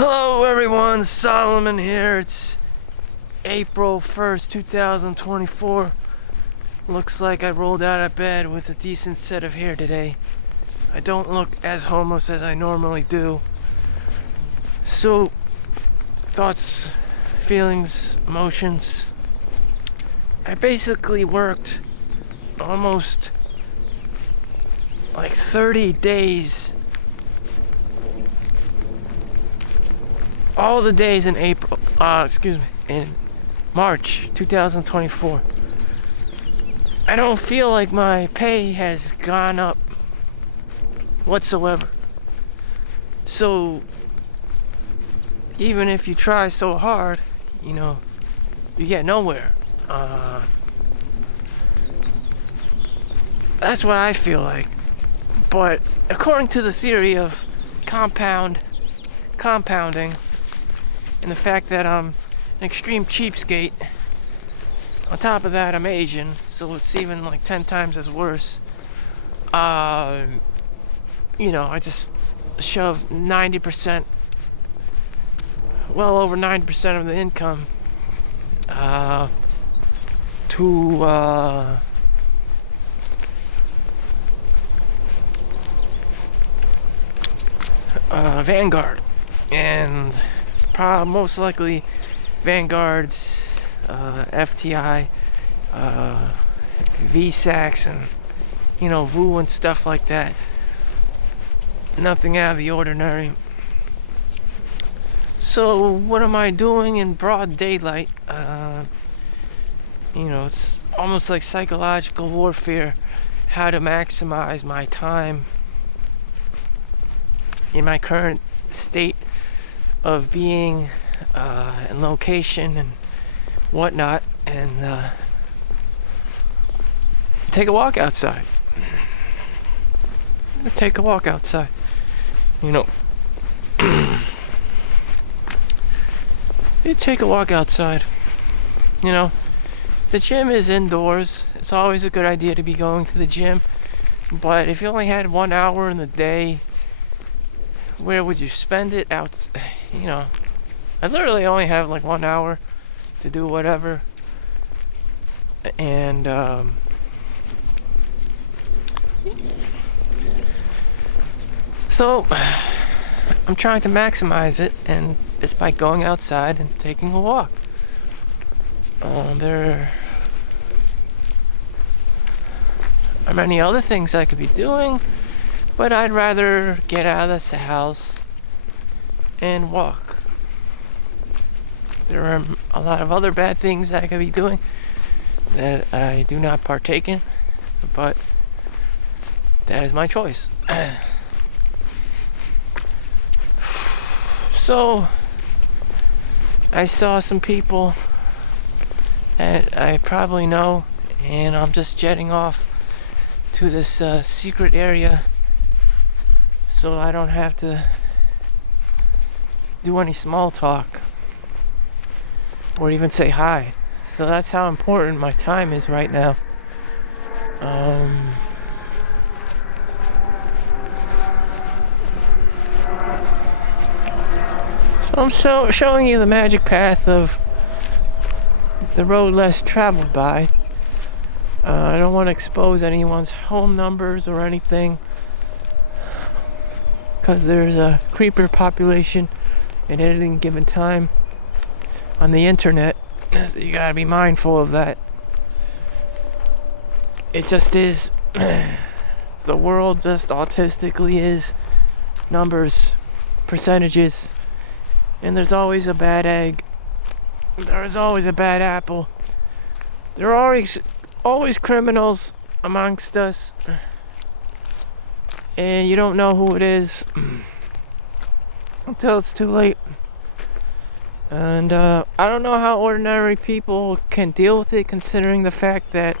Hello everyone, Solomon here. It's April 1st, 2024. Looks like I rolled out of bed with a decent set of hair today. I don't look as homeless as I normally do. So, thoughts, feelings, emotions. I basically worked almost like 30 days. All the days in in March 2024. I don't feel like my pay has gone up whatsoever. So, even if you try so hard, you get nowhere. That's what I feel like. But according to the theory of compounding, and the fact that I'm an extreme cheapskate, on top of that I'm Asian, so it's even like 10 times as worse. I just shove 90%, well over 90% of the income to Vanguard, and most likely Vanguard's FTI, VSAX, and VU and stuff like that. Nothing out of the ordinary. So what am I doing in broad daylight? It's almost like psychological warfare, how to maximize my time in my current state of being and location and whatnot, and take a walk outside. You take a walk outside. The gym is indoors. It's always a good idea to be going to the gym, but if you only had 1 hour in the day, where would you spend it? Out, I literally only have like 1 hour to do whatever, and so I'm trying to maximize it, and it's by going outside and taking a walk. There are many other things I could be doing, but I'd rather get out of the house and walk. There are a lot of other bad things that I could be doing that I do not partake in, but that is my choice. So, I saw some people that I probably know, and I'm just jetting off to this secret area so I don't have to do any small talk or even say hi. So that's how important my time is right now. So I'm showing you the magic path of the road less traveled by. I don't want to expose anyone's home numbers or anything, because there's a creeper population at any given time on the internet. So you gotta be mindful of that. It just is. The world just autistically is numbers, percentages, and there's always a bad egg. There's always a bad apple. There are always criminals amongst us, and you don't know who it is until it's too late. And I don't know how ordinary people can deal with it, considering the fact that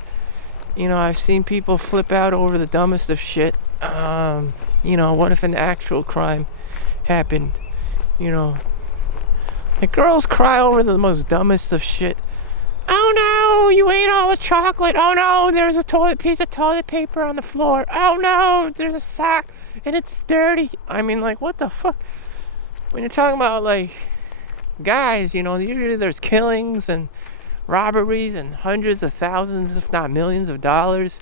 I've seen people flip out over the dumbest of shit. What if an actual crime happened? Like, girls cry over the most dumbest of shit. Oh no, you ate all the chocolate. Oh no, there's a piece of toilet paper on the floor. Oh no, there's a sock and it's dirty. I mean, like, what the fuck? when you're talking about like guys, usually there's killings and robberies and hundreds of thousands, if not millions of dollars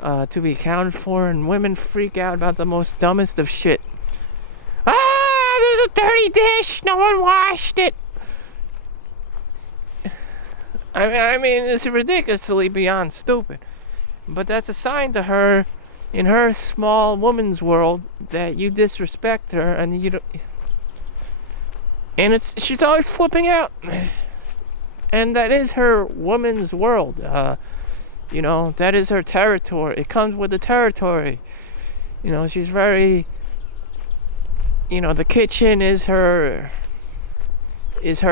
to be accounted for, and women freak out about the most dumbest of shit. There's a dirty dish, no one washed it. I mean, it's ridiculously beyond stupid, but that's a sign to her, in her small woman's world, that you disrespect her, and you don't. And she's always flipping out, and that is her woman's world. That is her territory. It comes with the territory. She's very. The kitchen is her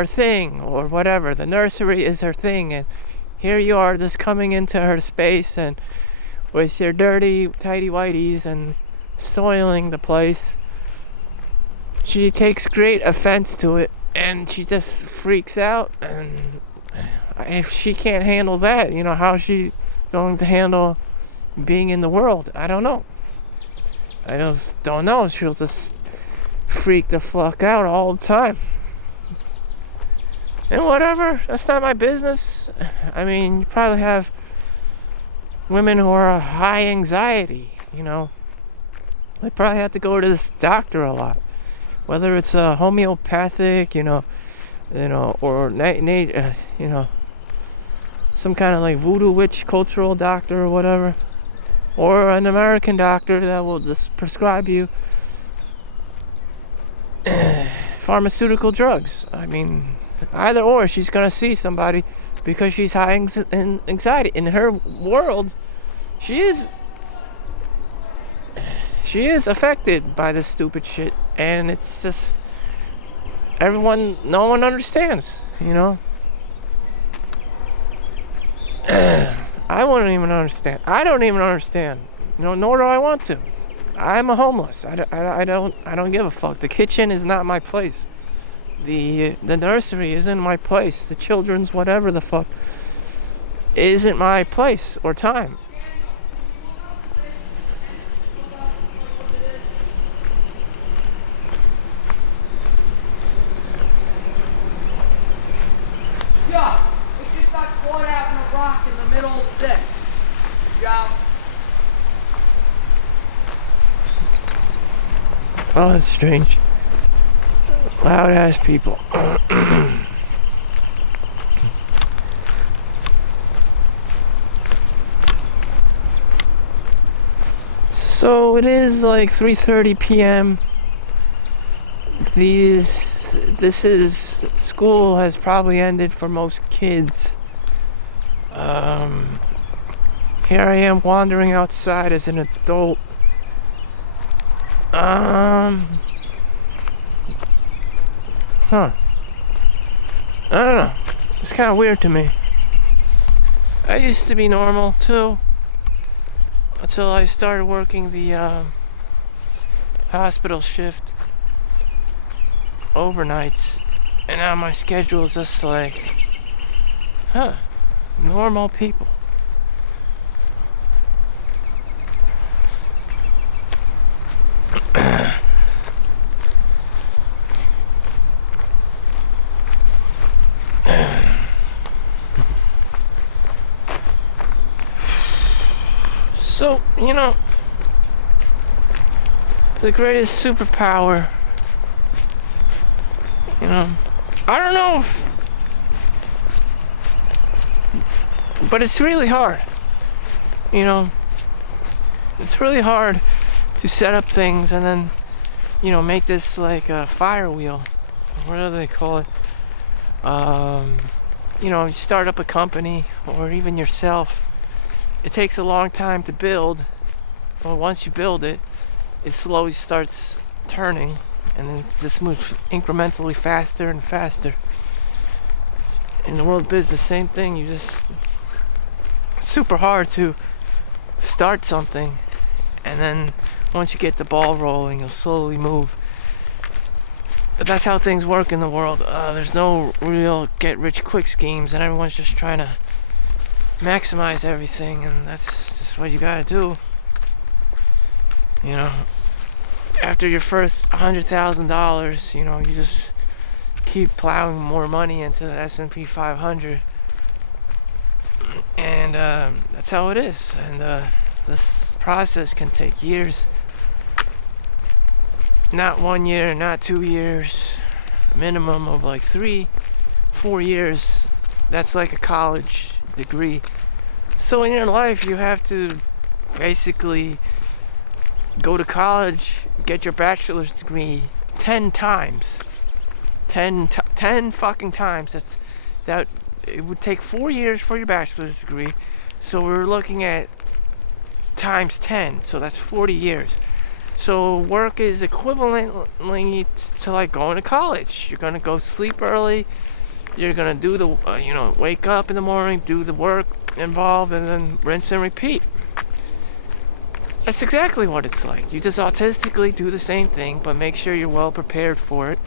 thing, or whatever. The nursery is her thing, and here you are just coming into her space and with your dirty tidy whities and soiling the place. She takes great offense to it, and she just freaks out, and if she can't handle that, how's she going to handle being in the world? I don't know. I just don't know. She'll just freak the fuck out all the time. And whatever, that's not my business. I mean, you probably have women who are high anxiety, They probably have to go to this doctor a lot. Whether it's a homeopathic, or some kind of like voodoo witch cultural doctor or whatever. Or an American doctor that will just prescribe you pharmaceutical drugs. I mean, either or, she's gonna see somebody because she's high in anxiety. In her world, she is affected by this stupid shit, and it's just no one understands, I wouldn't even understand. I don't even understand, nor do I want to. I'm a homeless. I don't give a fuck. The kitchen is not my place. The nursery isn't my place. The children's whatever the fuck isn't my place or time. Yeah, it just got caught out in a rock in the middle of the day. Yeah. Oh, that's strange. Loud ass people. So it is like 3:30 p.m. School has probably ended for most kids. Here I am wandering outside as an adult. I don't know. It's kind of weird to me. I used to be normal too, until I started working the hospital shift overnights, and now my schedule is just like, normal people. So, the greatest superpower, I don't know but it's really hard, it's really hard to set up things and then, make this like a fire wheel, what do they call it, you start up a company or even yourself. It takes a long time to build, but once you build it, it slowly starts turning, and then just moves incrementally faster and faster. In the world of business, same thing. It's super hard to start something, and then once you get the ball rolling, you'll slowly move. But that's how things work in the world. There's no real get-rich-quick schemes, and everyone's just trying to maximize everything, and that's just what you gotta do. after your first $100,000, you know, you just keep plowing more money into the S&P 500, and that's how it is. And this process can take years, not 1 year, not 2 years, minimum of like 3-4 years. That's like a college degree. So in your life, you have to basically go to college, get your bachelor's degree 10 times. 10 fucking times. That it would take 4 years for your bachelor's degree. So we're looking at times 10. So that's 40 years. So work is equivalently to like going to college. You're gonna go sleep early. You're gonna do the wake up in the morning, do the work involved, and then rinse and repeat. That's exactly what it's like. You just autistically do the same thing, but make sure you're well prepared for it.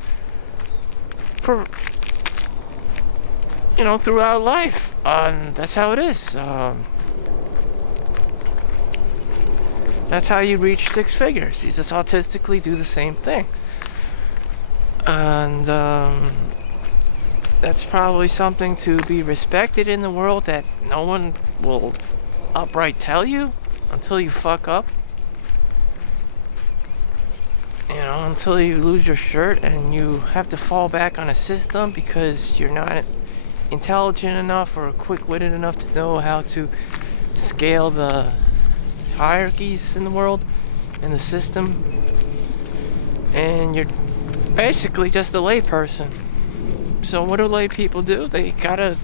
Throughout life. That's how it is. That's how you reach 6 figures. You just autistically do the same thing. And that's probably something to be respected in the world that no one will outright tell you until you fuck up. Until you lose your shirt and you have to fall back on a system because you're not intelligent enough or quick-witted enough to know how to scale the hierarchies in the world and the system. And you're basically just a layperson. So what do lay people do? They gotta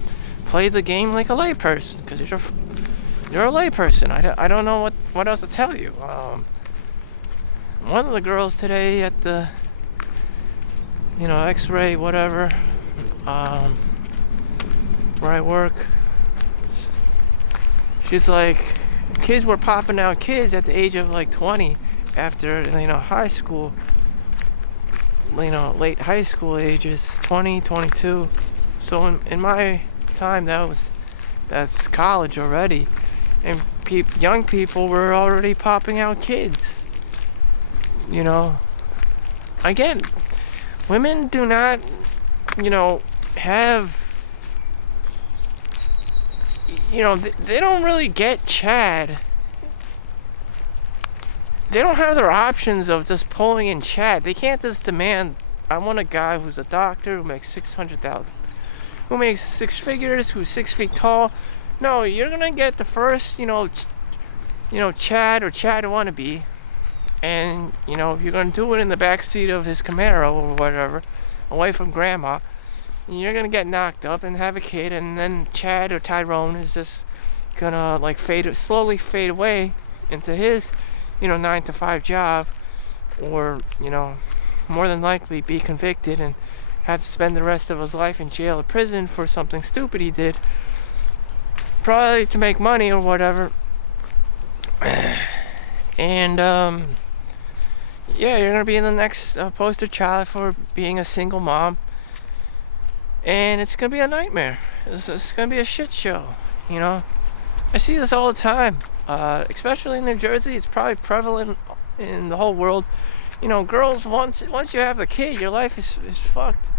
play the game like a layperson because you're a layperson. I don't know what else to tell you. One of the girls today at the X-ray whatever where I work, she's like, kids were popping out kids at the age of like 20 after high school, late high school ages, 20, 22. So in my time that's college already, and young people were already popping out kids. Again, women do not have they don't really get Chad. They don't have their options of just pulling in Chad. They can't just demand, I want a guy who's a doctor who makes $600,000, who makes 6 figures, who's 6 feet tall. No, you're gonna get the first Chad or Chad wannabe, and you're gonna do it in the backseat of his Camaro or whatever, away from grandma. And you're gonna get knocked up and have a kid, and then Chad or Tyrone is just gonna like slowly fade away into his 9-to-5 job, or more than likely be convicted and have to spend the rest of his life in jail or prison for something stupid he did, probably to make money or whatever. And you're gonna be in the next poster child for being a single mom, and it's gonna be a nightmare. It's gonna be a shit show. I see this all the time, especially in New Jersey. It's probably prevalent in the whole world. Girls, once you have a kid, your life is fucked,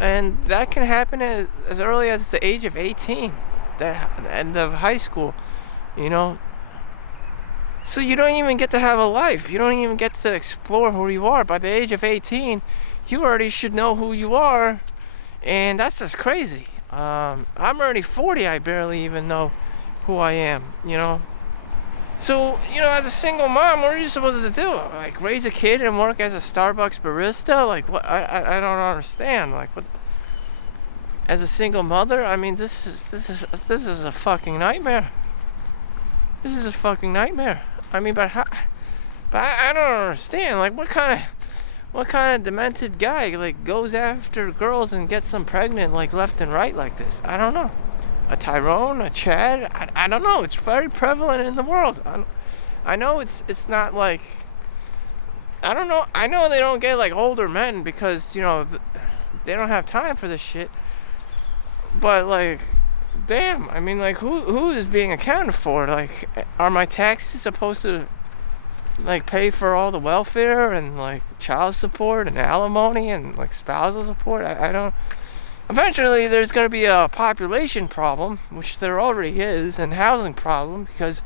and that can happen as early as the age of 18, the end of high school. So you don't even get to have a life. You don't even get to explore who you are. By the age of 18, you already should know who you are, and that's just crazy. I'm already 40. I barely even know who I am. So as a single mom, what are you supposed to do? Like raise a kid and work as a Starbucks barista? Like what? I don't understand. Like what? As a single mother, I mean, this is a fucking nightmare. This is a fucking nightmare. I mean, but I don't understand. Like, what kind of demented guy like goes after girls and gets them pregnant like left and right like this? I don't know. A Tyrone, a Chad, I don't know. It's very prevalent in the world. I know it's not like, I don't know. I know they don't get like older men because they don't have time for this shit. But like, damn, I mean, like, who is being accounted for? Like, are my taxes supposed to like pay for all the welfare and like child support and alimony and like spousal support. I don't. Eventually, there's going to be a population problem, which there already is, and housing problem because,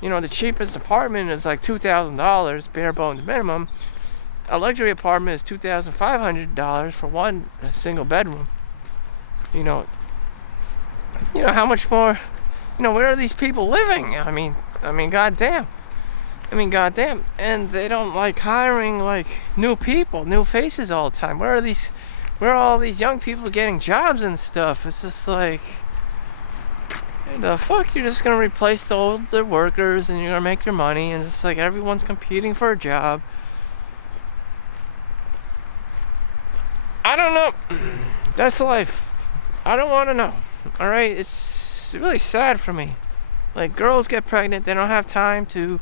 you know, the cheapest apartment is like $2,000 bare bones minimum. A luxury apartment is $2,500 for one single bedroom. You know how much more. Where are these people living? I mean, goddamn. And they don't like hiring like new people, new faces all the time. Where are all these young people getting jobs and stuff? It's just like, the fuck, you're just gonna replace the older workers and you're gonna make your money, and it's like everyone's competing for a job. I don't know. That's life. I don't want to know. All right, it's really sad for me. Like, girls get pregnant, they don't have time to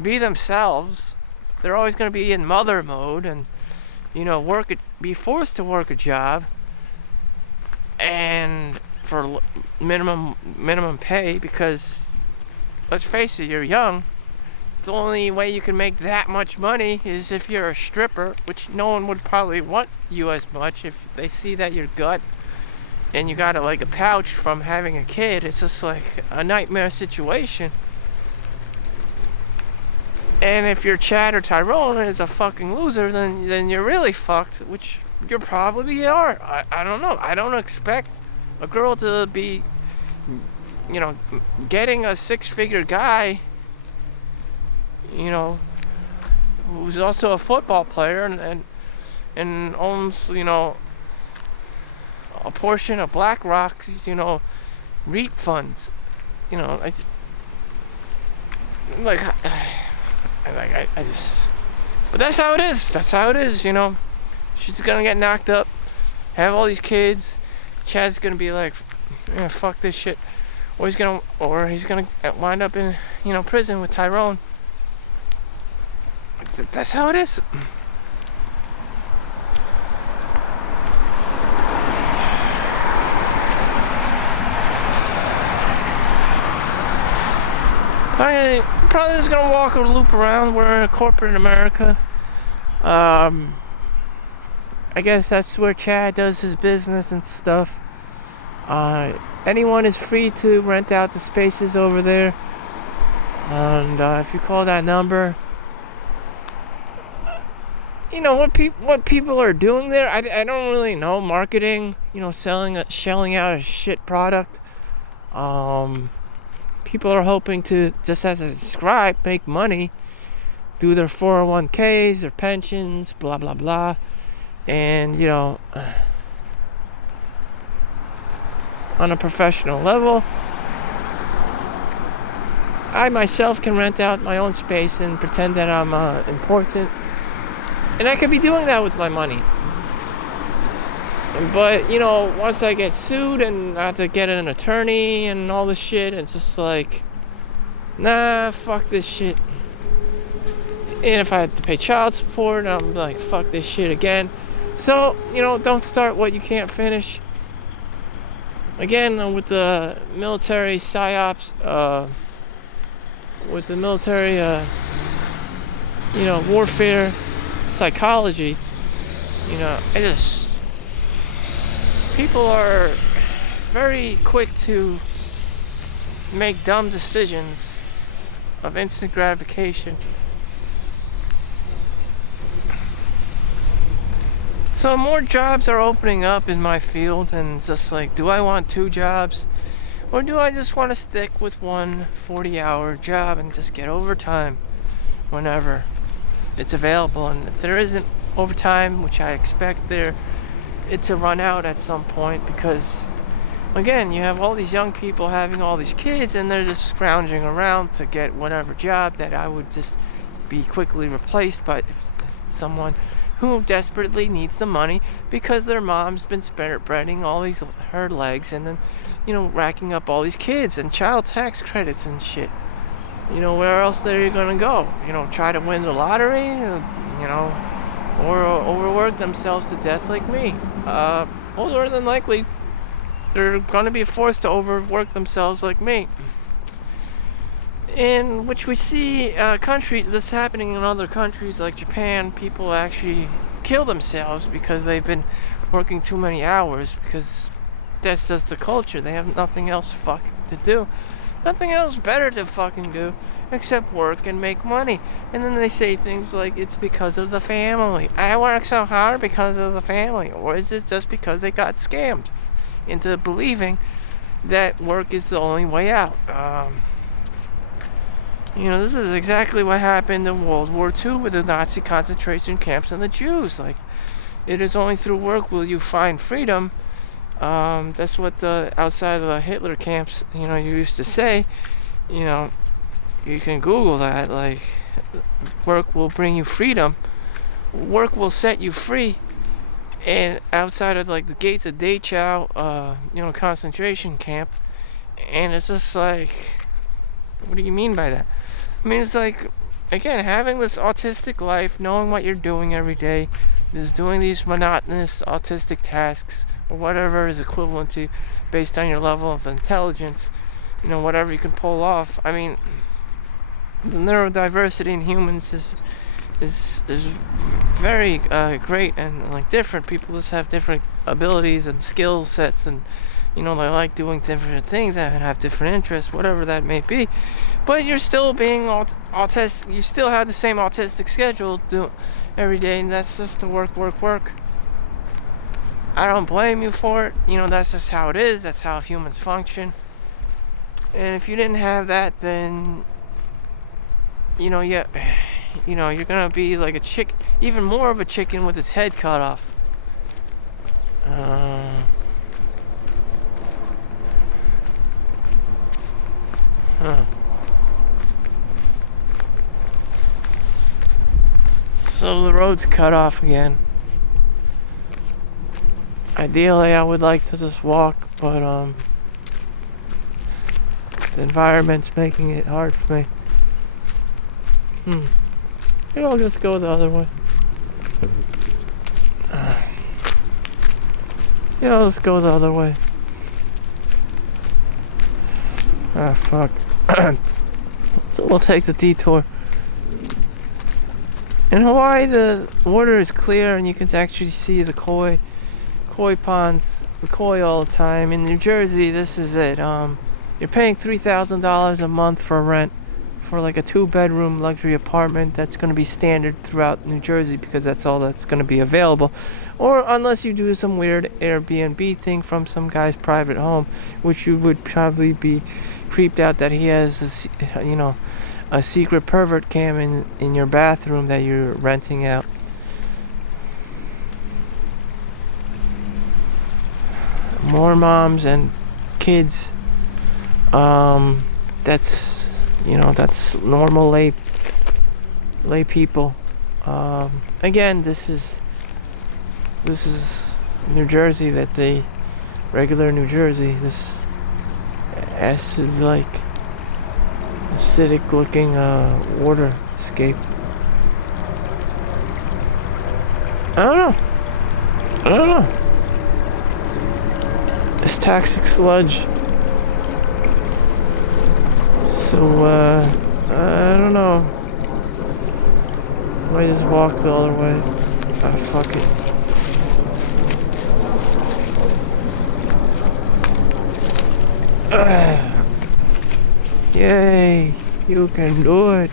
be themselves. They're always going to be in mother mode and, be forced to work a job and for minimum pay because, let's face it, you're young. The only way you can make that much money is if you're a stripper, which no one would probably want you as much if they see that you're gut and you got like a pouch from having a kid. It's just like a nightmare situation. And if you're Chad or Tyrone and is a fucking loser, then you're really fucked, which you probably are. I don't know. I don't expect a girl to be, getting a six-figure guy, who's also a football player and owns, a portion of BlackRock's, REIT funds. I just, but that's how it is. She's gonna get knocked up, have all these kids. Chad's gonna be like, yeah, fuck this shit, or he's gonna wind up in, prison with Tyrone. That's how it is. I'm probably just gonna walk or loop around. We're in corporate America. I guess that's where Chad does his business and stuff. Anyone is free to rent out the spaces over there. And if you call that number, what people are doing there. I don't really know. Marketing, shelling out a shit product. People are hoping to, just as I described, make money through their 401ks, their pensions, blah, blah, blah. And, on a professional level, I myself can rent out my own space and pretend that I'm important. And I could be doing that with my money. But, once I get sued and I have to get an attorney and all this shit, it's just like, nah, fuck this shit. And if I have to pay child support, I'm like, fuck this shit again. So, don't start what you can't finish. Again, with the military psy-ops, with the military, warfare psychology, people are very quick to make dumb decisions of instant gratification. So more jobs are opening up in my field, and it's just like, do I want 2 jobs? Or do I just want to stick with one 40-hour job and just get overtime whenever it's available? And if there isn't overtime, which I expect it to run out at some point, because again, you have all these young people having all these kids and they're just scrounging around to get whatever job that I would just be quickly replaced by someone who desperately needs the money because their mom's been spreading all her legs and then, racking up all these kids and child tax credits and shit. Where else are you gonna go? Try to win the lottery, or overwork themselves to death like me. More than likely, they're gonna be forced to overwork themselves like me. in which we see countries, this happening in other countries like Japan. People actually kill themselves because they've been working too many hours, because that's just the culture. They have nothing else to do, nothing else better to fucking do except work and make money. And then they say things like, it's because of the family. I work so hard because of the family. Or is it just because they got scammed into believing that work is the only way out? This is exactly what happened in World War II with the Nazi concentration camps and the Jews. Like, it is only through work will you find freedom. That's what the outside of the Hitler camps, you used to say. You can Google that. Like, work will bring you freedom. Work will set you free. And outside of like the gates of Chau, concentration camp, and it's just like, what do you mean by that? I mean, it's like, again, having this autistic life, knowing what you're doing every day, is doing these monotonous autistic tasks, or whatever is equivalent to, based on your level of intelligence, whatever you can pull off. I mean, the neurodiversity in humans is very great, and like different people just have different abilities and skill sets, and they like doing different things and have different interests, whatever that may be. But you're still being autistic. You still have the same autistic schedule every day, and that's just the work. I don't blame you for it. That's just how it is. That's how humans function. And if you didn't have that, then you're gonna be like a chick, even more of a chicken with its head cut off. So the road's cut off again. Ideally, I would like to just walk, but the environment's making it hard for me. Maybe I'll just go the other way. I'll just go the other way. Fuck. So we'll take the detour. In Hawaii, the water is clear and you can actually see the koi ponds, the koi all the time. In New Jersey, this is it. You're paying $3,000 a month for rent for like a 2-bedroom luxury apartment. That's going to be standard throughout New Jersey because that's all that's going to be available. Or unless you do some weird Airbnb thing from some guy's private home, which you would probably be creeped out that he has a secret pervert cam in your bathroom that you're renting out. More moms and kids. That's normal lay people. Again, this is New Jersey, regular New Jersey. This acidic looking waterscape. I don't know. It's toxic sludge. So, I don't know. I might just walk the other way. Fuck it. Yay, you can do it.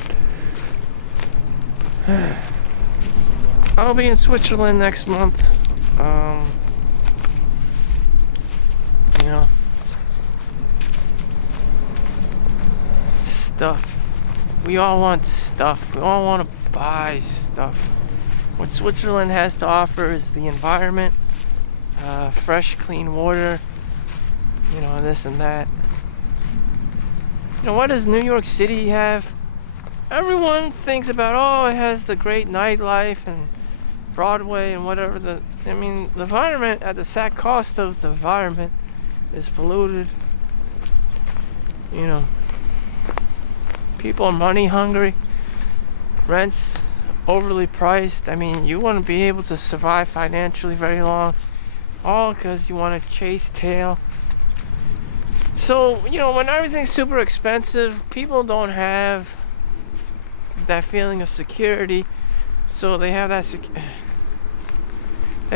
I'll be in Switzerland next month. Stuff. We all want stuff. We all want to buy stuff. What Switzerland has to offer is the environment, fresh, clean water, this and that. What does New York City have? Everyone thinks about, it has the great nightlife and Broadway and whatever. The environment, at the exact cost of the environment, is polluted. People are money hungry. Rent's overly priced. You wouldn't be able to survive financially very long. All because you want to chase tail. So, when everything's super expensive, people don't have that feeling of security. So they have that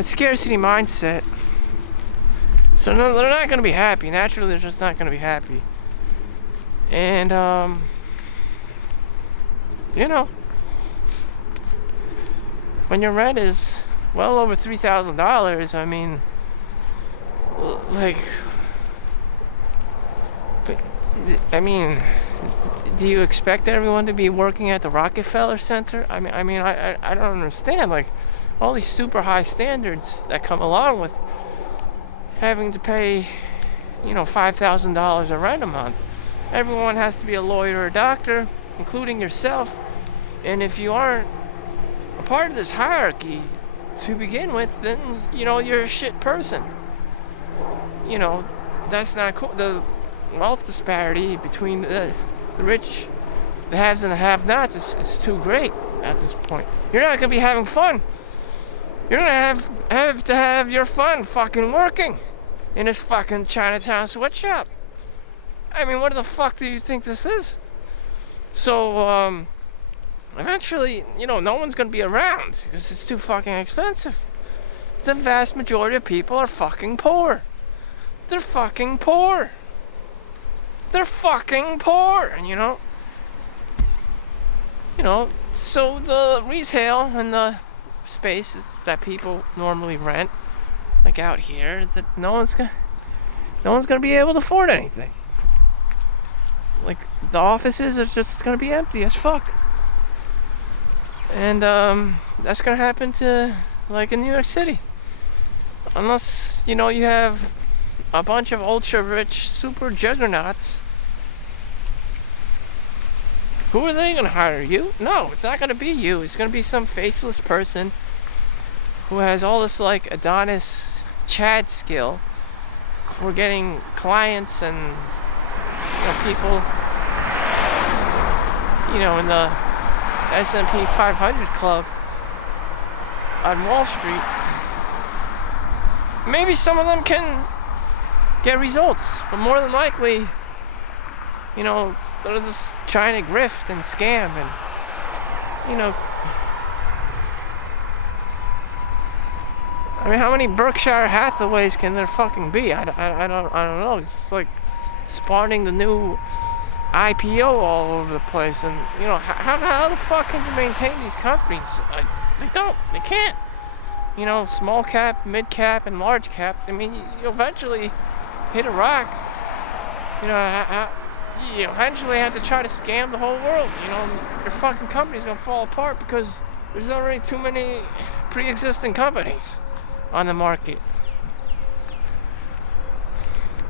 scarcity mindset. So no, they're not going to be happy. Naturally, they're just not going to be happy. And, when your rent is well over $3,000, I mean, do you expect everyone to be working at the Rockefeller Center? I don't understand. Like, all these super high standards that come along with having to pay, $5,000 a rent a month. Everyone has to be a lawyer or a doctor, including yourself. And if you aren't a part of this hierarchy to begin with, then, you're a shit person. That's not cool. The wealth disparity between the rich, the haves and the have-nots is too great at this point. You're not going to be having fun. You're going to have to have your fun fucking working in this fucking Chinatown sweatshop. I mean, what the fuck do you think this is? So, eventually, no one's going to be around because it's too fucking expensive. The vast majority of people are fucking poor. They're fucking poor. They're fucking poor, and so the retail and the spaces that people normally rent, like out here, that no one's gonna be able to afford anything. Like, the offices are just gonna be empty as fuck, and that's gonna happen to, like, in New York City, unless you have a bunch of ultra rich super juggernauts. Who are they gonna hire? You? No, it's not gonna be you. It's gonna be some faceless person who has all this, like, Adonis Chad skill for getting clients and people in the S&P 500 club on Wall Street. Maybe some of them can get results, but more than likely, they're just trying to grift and scam, and how many Berkshire Hathaways can there fucking be? I don't know. It's just like spawning the new IPO all over the place, and how the fuck can you maintain these companies? They can't. Small cap, mid cap, and large cap. I mean, you eventually hit a rock. You eventually have to try to scam the whole world. Your fucking company's gonna fall apart because there's already too many pre-existing companies on the market.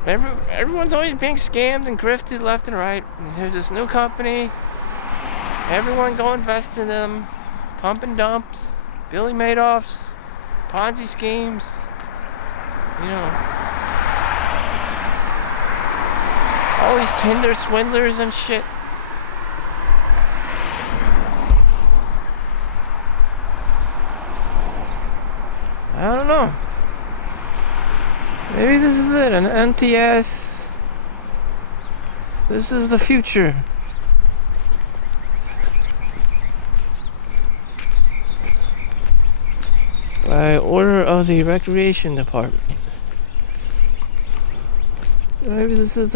Everyone's always being scammed and grifted left and right. And there's this new company. Everyone go invest in them. Pump and dumps. Billy Madoffs. Ponzi schemes. All these Tinder swindlers and shit. I don't know. Maybe this is it, an MTS. This is the future. By order of the Recreation Department. Maybe this is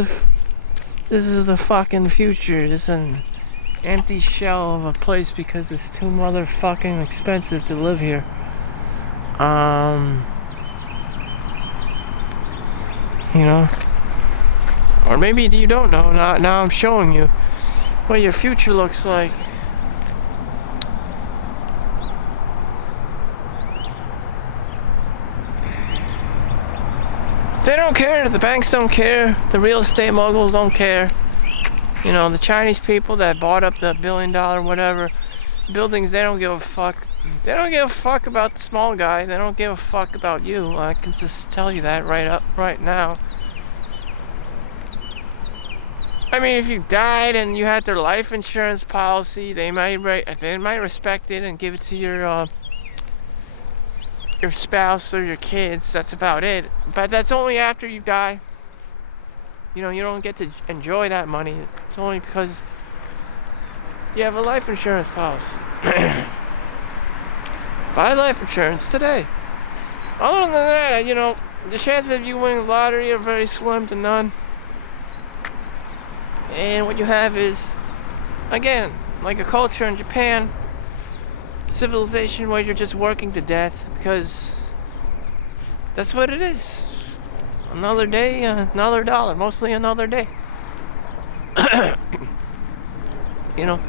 the fucking future. Just an empty shell of a place because it's too motherfucking expensive to live here. Or maybe you don't know. Now I'm showing you what your future looks like. They don't care. The banks don't care. The real estate moguls don't care. The Chinese people that bought up the $1 billion whatever buildings, they don't give a fuck. They don't give a fuck about the small guy. They don't give a fuck about you. I can just tell you that right now. I mean, if you died and you had their life insurance policy, they might respect it and give it to your spouse or your kids. That's about it. But that's only after you die. You know, you don't get to enjoy that money. It's only because you have a life insurance policy. Buy life insurance today. Other than that, you know, the chances of you winning the lottery are very slim to none. And what you have is, again, like a culture in Japan, civilization where you're just working to death because that's what it is. Another day, another dollar, mostly another day. You know.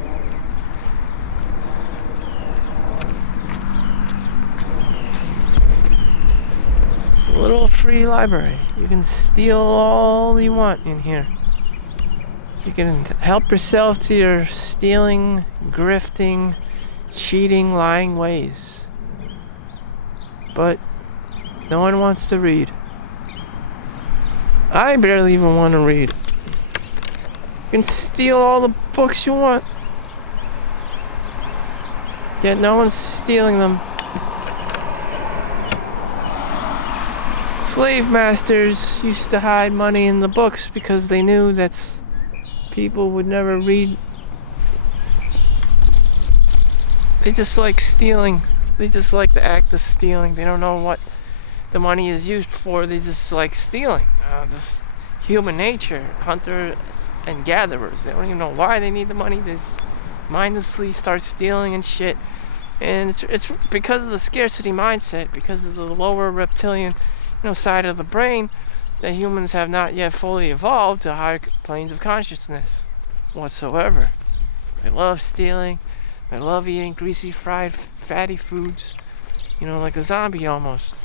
A little free library. You can steal all you want in here. You can help yourself to your stealing, grifting, cheating, lying ways. But no one wants to read. I barely even want to read. You can steal all the books you want. Yet no one's stealing them. Slave masters used to hide money in the books because they knew that people would never read. They just like stealing. They just like the act of stealing. They don't know what the money is used for. They just like stealing. Just human nature. Hunters and gatherers. They don't even know why they need the money. They just mindlessly start stealing and shit. And it's because of the scarcity mindset, because of the lower reptilian, side of the brain, that humans have not yet fully evolved to higher planes of consciousness whatsoever. They love stealing. They love eating greasy, fried, fatty foods, like a zombie almost.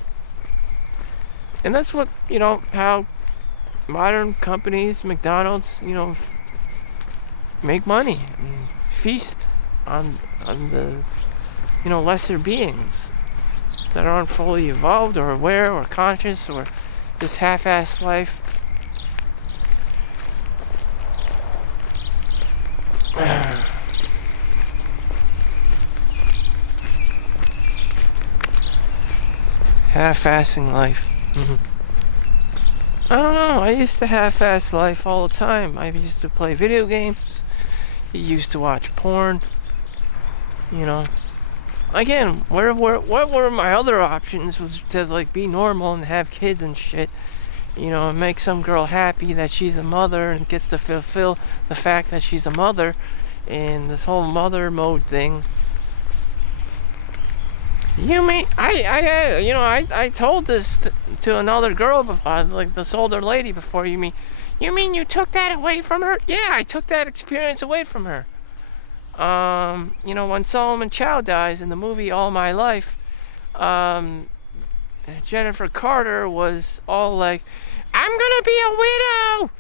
And that's what, how modern companies, McDonald's, make money. I mean, feast on the, lesser beings that aren't fully evolved or aware or conscious or just half-assed life. Half-assing life. I don't know. I used to half-ass life all the time. I used to play video games. I used to watch porn. Again, what were my other options was to be normal and have kids and shit, and make some girl happy that she's a mother and gets to fulfill the fact that she's a mother, and this whole mother mode thing. I told this to another girl, like this older lady before. You mean you took that away from her? Yeah, I took that experience away from her. When Chau dies in the movie All My Life, Jennifer Carter was all like, I'm gonna be a widow!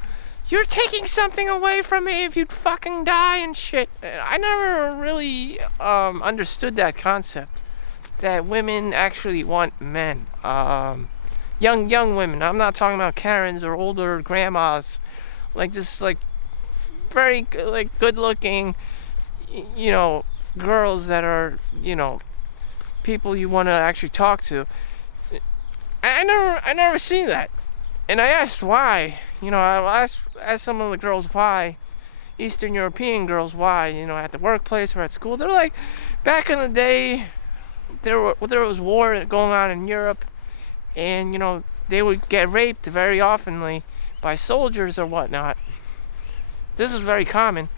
You're taking something away from me if you'd fucking die and shit. I never really understood that concept, that women actually want men. Young women. I'm not talking about Karens or older grandmas. Very good looking, girls that are, people you want to actually talk to. I never seen that. And I asked why. I asked some of the girls why. Eastern European girls why, at the workplace or at school. They're like, back in the day, there was war going on in Europe, and, they would get raped very oftenly by soldiers or whatnot. This is very common.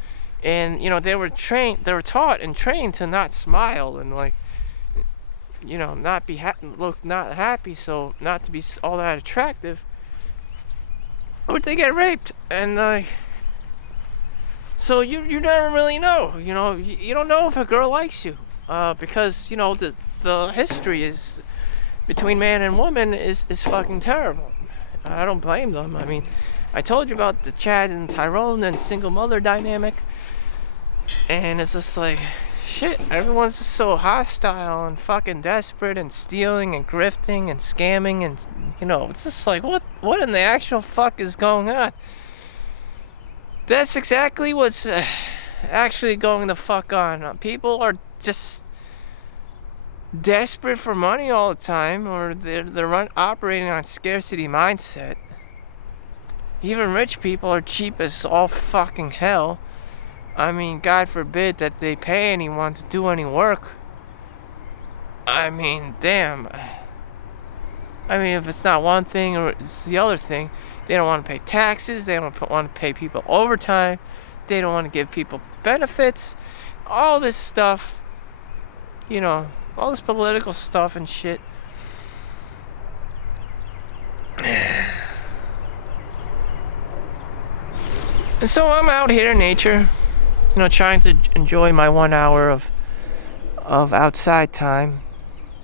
And they were taught and trained to not smile and not be look not happy, so not to be all that attractive, or they get raped. And so you never really know. You don't know if a girl likes you, because the history is between man and woman is fucking terrible. I don't blame them. I mean, I told you about the Chad and Tyrone and single mother dynamic. And it's just like, shit, everyone's just so hostile and fucking desperate and stealing and grifting and scamming and, it's just like, what in the actual fuck is going on? That's exactly what's actually going the fuck on. People are just desperate for money all the time, or they're operating on scarcity mindset. Even rich people are cheap as all fucking hell. I mean, God forbid that they pay anyone to do any work. I mean, damn. I mean, if it's not one thing or it's the other thing, they don't want to pay taxes. They don't want to pay people overtime. They don't want to give people benefits. All this stuff, all this political stuff and shit. And so I'm out here in nature, trying to enjoy my 1 hour of outside time.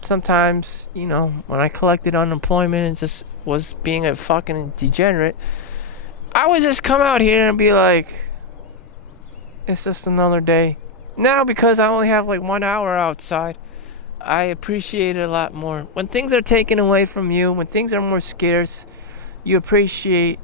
Sometimes, when I collected unemployment and just was being a fucking degenerate, I would just come out here and be like, it's just another day. Now, because I only have like 1 hour outside, I appreciate it a lot more. When things are taken away from you, when things are more scarce, you appreciate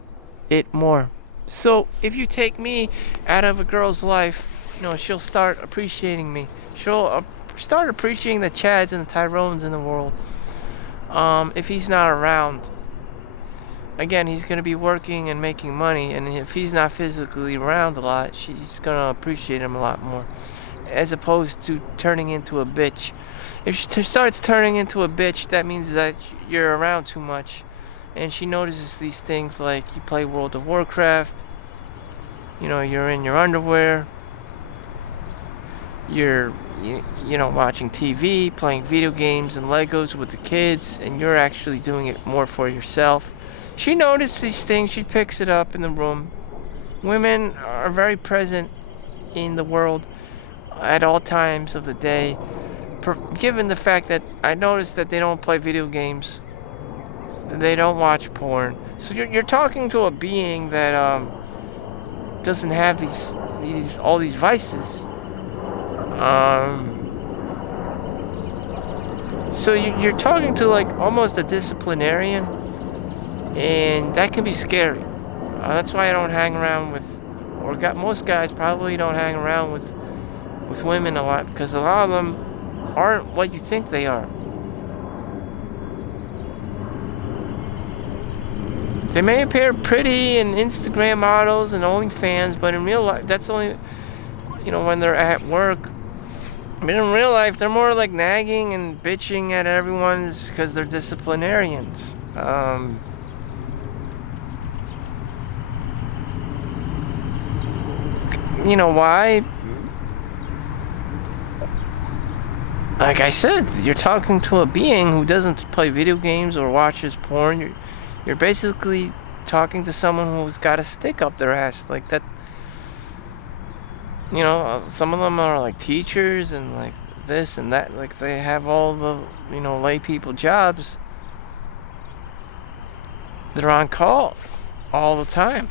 it more. So if you take me out of a girl's life, she'll start appreciating me. She'll start appreciating the Chads and the Tyrones in the world. If he's not around, again, he's going to be working and making money, and if he's not physically around a lot, she's going to appreciate him a lot more, as opposed to turning into a bitch. If she starts turning into a bitch, that means that you're around too much, and she notices these things like you play World of Warcraft, you're in your underwear, you're watching TV, playing video games and Legos with the kids, and you're actually doing it more for yourself. She notices these things, she picks it up in the room. Women are very present in the world at all times of the day, given the fact that I noticed that they don't play video games, they don't watch porn. So you're talking to a being that doesn't have all these vices. So you're talking to like almost a disciplinarian, and that can be scary. That's why I don't hang around with, most guys probably don't hang around with women a lot, because a lot of them aren't what you think they are. They may appear pretty in Instagram models and OnlyFans, but in real life, that's only, when they're at work. But in real life, they're more like nagging and bitching at everyone because they're disciplinarians. You know why? Like I said, you're talking to a being who doesn't play video games or watches porn. You're basically talking to someone who's got a stick up their ass like that. Some of them are like teachers and like this and that. Like they have all the, lay people jobs. They're on call all the time.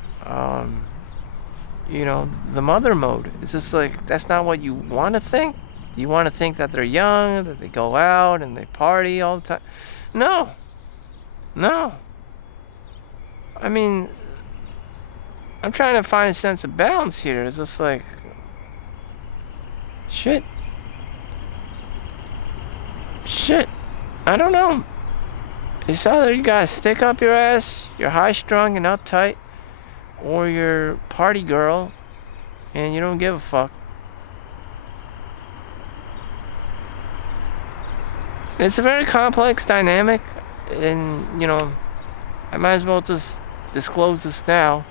The mother mode. It's just like, that's not what you want to think. You want to think that they're young, that they go out and they party all the time. No. I mean, I'm trying to find a sense of balance here. It's just like, shit. I don't know. It's either you gotta stick up your ass, you're high strung and uptight, or you're party girl and you don't give a fuck. It's a very complex dynamic, and I might as well just disclose this now.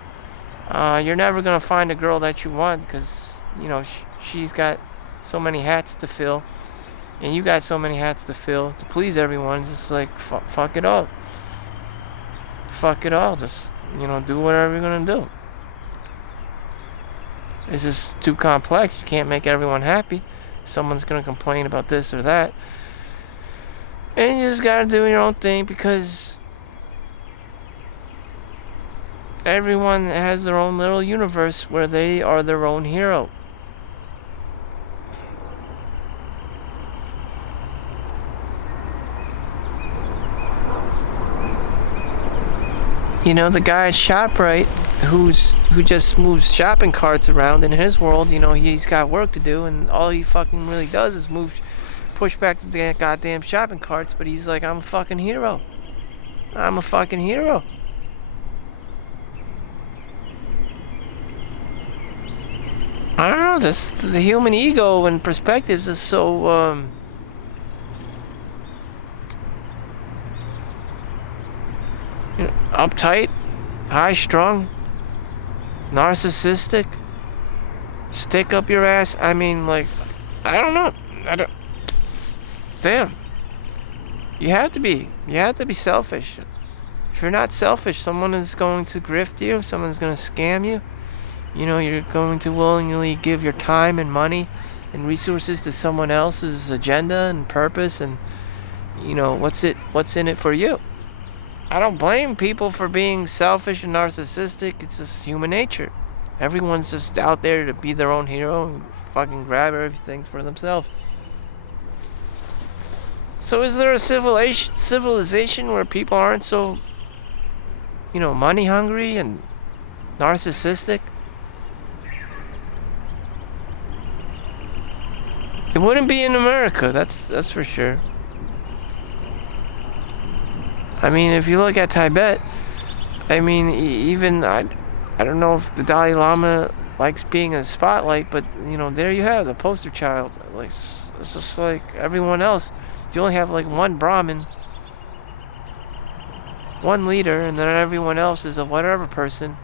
You're never gonna find a girl that you want, because she's got so many hats to fill, and you got so many hats to fill to please everyone. It's just like, fuck it all. Just do whatever you're gonna do. It's just too complex. You can't make everyone happy. Someone's gonna complain about this or that, and you just gotta do your own thing, because everyone has their own little universe where they are their own hero. The guy at ShopRite who just moves shopping carts around, in his world, he's got work to do, and all he fucking really does is push back the goddamn shopping carts, but he's like, I'm a fucking hero. know, just the human ego and perspectives is so uptight, high-strung, narcissistic, stick up your ass. I mean, like, I don't know. Damn. You have to be selfish. If you're not selfish, someone is going to grift you, someone's going to scam you. You know, you're going to willingly give your time and money and resources to someone else's agenda and purpose, and you know, what's in it for you? I don't blame people for being selfish and narcissistic. It's just human nature. Everyone's just out there to be their own hero and fucking grab everything for themselves. So is there a civilization where people aren't so, you know, money hungry and narcissistic? It wouldn't be in America, that's for sure. I mean, if you look at Tibet, I mean, even I don't know if the Dalai Lama likes being in the spotlight, but you know, there you have the poster child. Like, it's just like everyone else. You only have like one Brahmin, one leader, and then everyone else is a whatever person,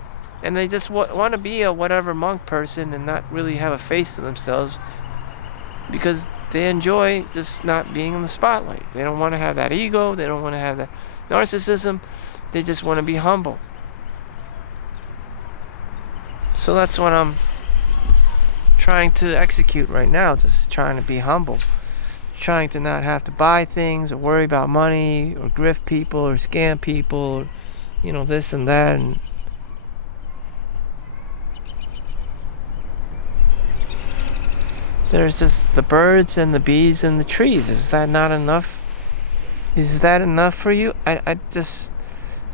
and they just want to be a whatever monk person and not really have a face to themselves, because they enjoy just not being in the spotlight. They don't want to have that ego. They don't want to have that narcissism. They just want to be humble. So that's what I'm trying to execute right now. Just trying to be humble. Trying to not have to buy things or worry about money or grift people or scam people or, you know, this and that. And there's just the birds and the bees and the trees. Is that not enough? Is that enough for you? I just,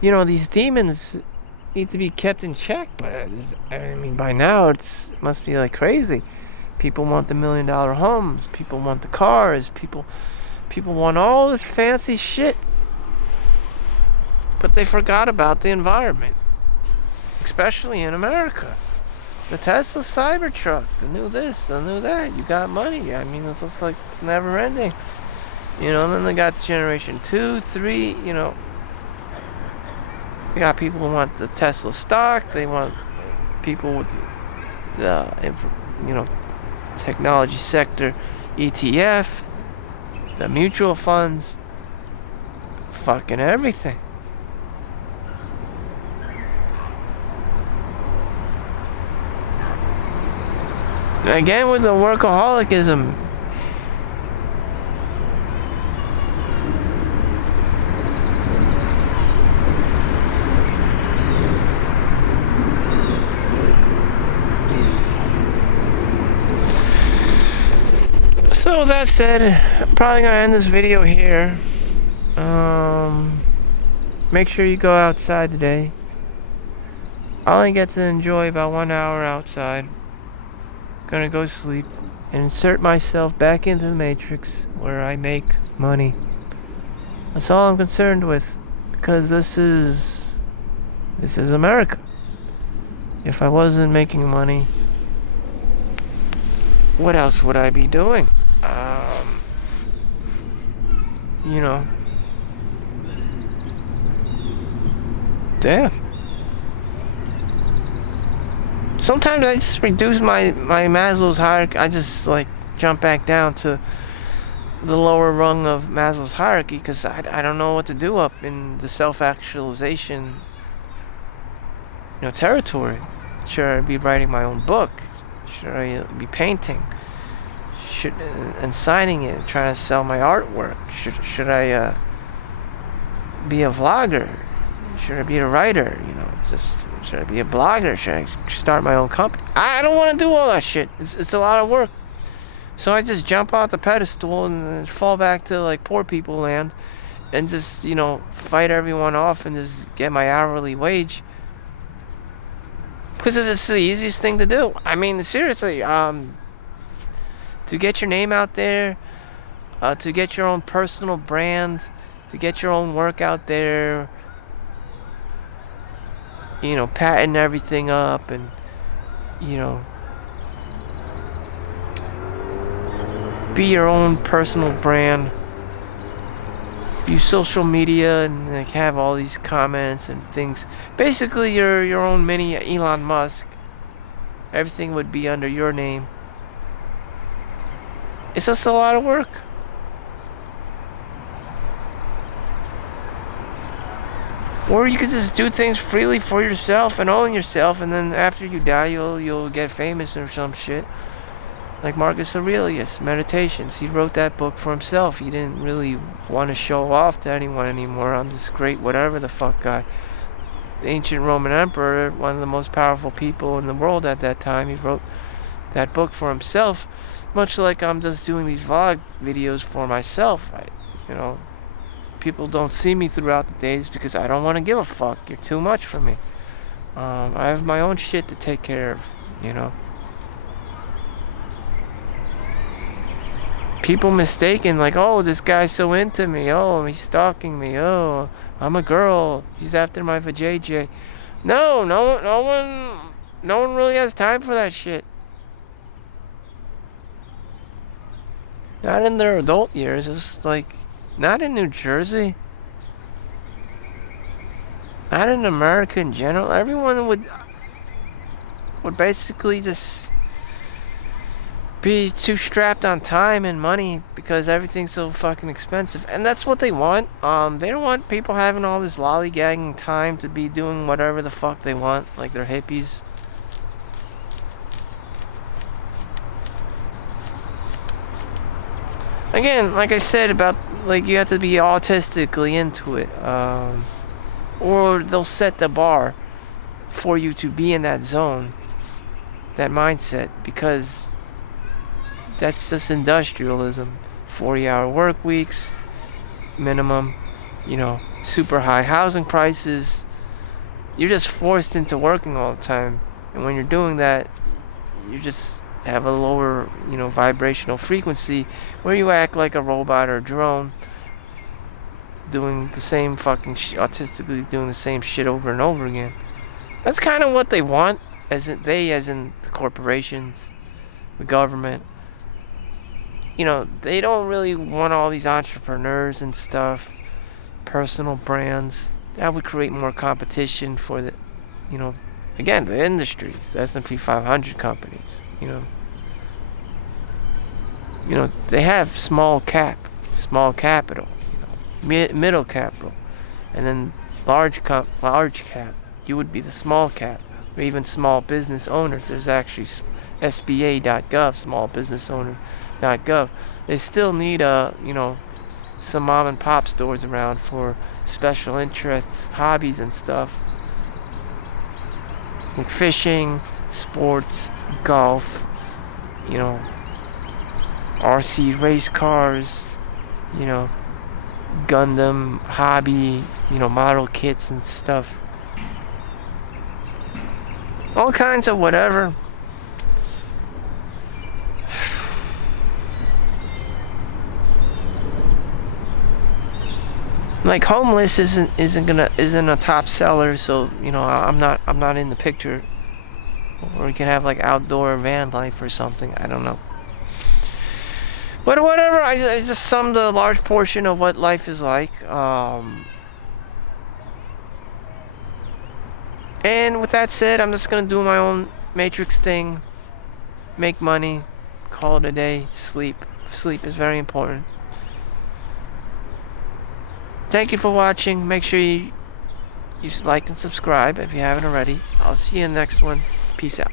you know, these demons need to be kept in check. But I mean, by now it must be like crazy. People want the $1 million homes. People want the cars. People want all this fancy shit. But they forgot about the environment, especially in America. The Tesla Cybertruck, the new this, the new that. You got money. I mean, it's just like it's never ending. You know, and then they got generation 2, 3, you know. They got people who want the Tesla stock. They want people with the you know, technology sector ETF, the mutual funds, fucking everything. Again, with the workaholicism. So with that said, I'm probably gonna end this video here. Make sure you go outside today. I only get to enjoy about 1 hour outside. Gonna go sleep and insert myself back into the matrix where I make money. That's all I'm concerned with, because this is America. If I wasn't making money, what else would I be doing? You know, damn. Sometimes I just reduce my Maslow's hierarchy. I just like jump back down to the lower rung of Maslow's hierarchy, because I don't know what to do up in the self-actualization, you know, territory. Should I be writing my own book? Should I be painting? And signing it, trying to sell my artwork? Should I be a vlogger? Should I be a writer? You know, should I be a blogger? Should I start my own company? I don't want to do all that shit. It's a lot of work. So I just jump off the pedestal and fall back to like poor people land, and just, you know, fight everyone off and just get my hourly wage. Because it's the easiest thing to do. I mean, seriously, to get your name out there, to get your own personal brand, to get your own work out there, you know, patent everything up, and, you know, be your own personal brand. Use social media and like have all these comments and things. Basically, you're your own mini Elon Musk. Everything would be under your name. It's just a lot of work. Or you could just do things freely for yourself and own yourself, and then after you die, you'll get famous or some shit. Like Marcus Aurelius, Meditations. He wrote that book for himself. He didn't really want to show off to anyone anymore. I'm this great whatever the fuck guy. The ancient Roman emperor, one of the most powerful people in the world at that time, he wrote that book for himself. Much like I'm just doing these vlog videos for myself. People don't see me throughout the days because I don't want to give a fuck. You're too much for me. I have my own shit to take care of, People mistaken, like, oh, this guy's so into me. Oh, he's stalking me. Oh, I'm a girl. He's after my vajayjay. No one really has time for that shit. Not in their adult years. It's like, not in New Jersey. Not in America in general. Everyone would basically just be too strapped on time and money because everything's so fucking expensive. And that's what they want. They don't want people having all this lollygagging time to be doing whatever the fuck they want, like they're hippies. Again, like I said about, like, you have to be autistically into it. Or they'll set the bar for you to be in that zone, that mindset, because that's just industrialism. 40-hour work weeks, minimum, super high housing prices. You're just forced into working all the time. And when you're doing that, you just have a lower, vibrational frequency where you act like a robot or a drone doing the same fucking autistically doing the same shit over and over again. That's kind of what they want, as in the corporations, the government. They don't really want all these entrepreneurs and stuff, personal brands. That would create more competition for the, again, the industries, the S&P 500 companies, they have small capital, middle capital, and then large cap. You would be the small cap, or even small business owners. There's actually SBA.gov, smallbusinessowner.gov. They still need some mom and pop stores around for special interests, hobbies and stuff, like fishing, sports, golf, RC race cars, Gundam hobby, model kits and stuff. All kinds of whatever. Like homeless isn't a top seller, so I'm not in the picture. Or we can have like outdoor van life or something. I don't know. But whatever, I just summed a large portion of what life is like. And with that said, I'm just gonna do my own matrix thing, make money, call it a day, sleep. Sleep is very important. Thank you for watching. Make sure you like and subscribe if you haven't already. I'll see you in the next one. Peace out.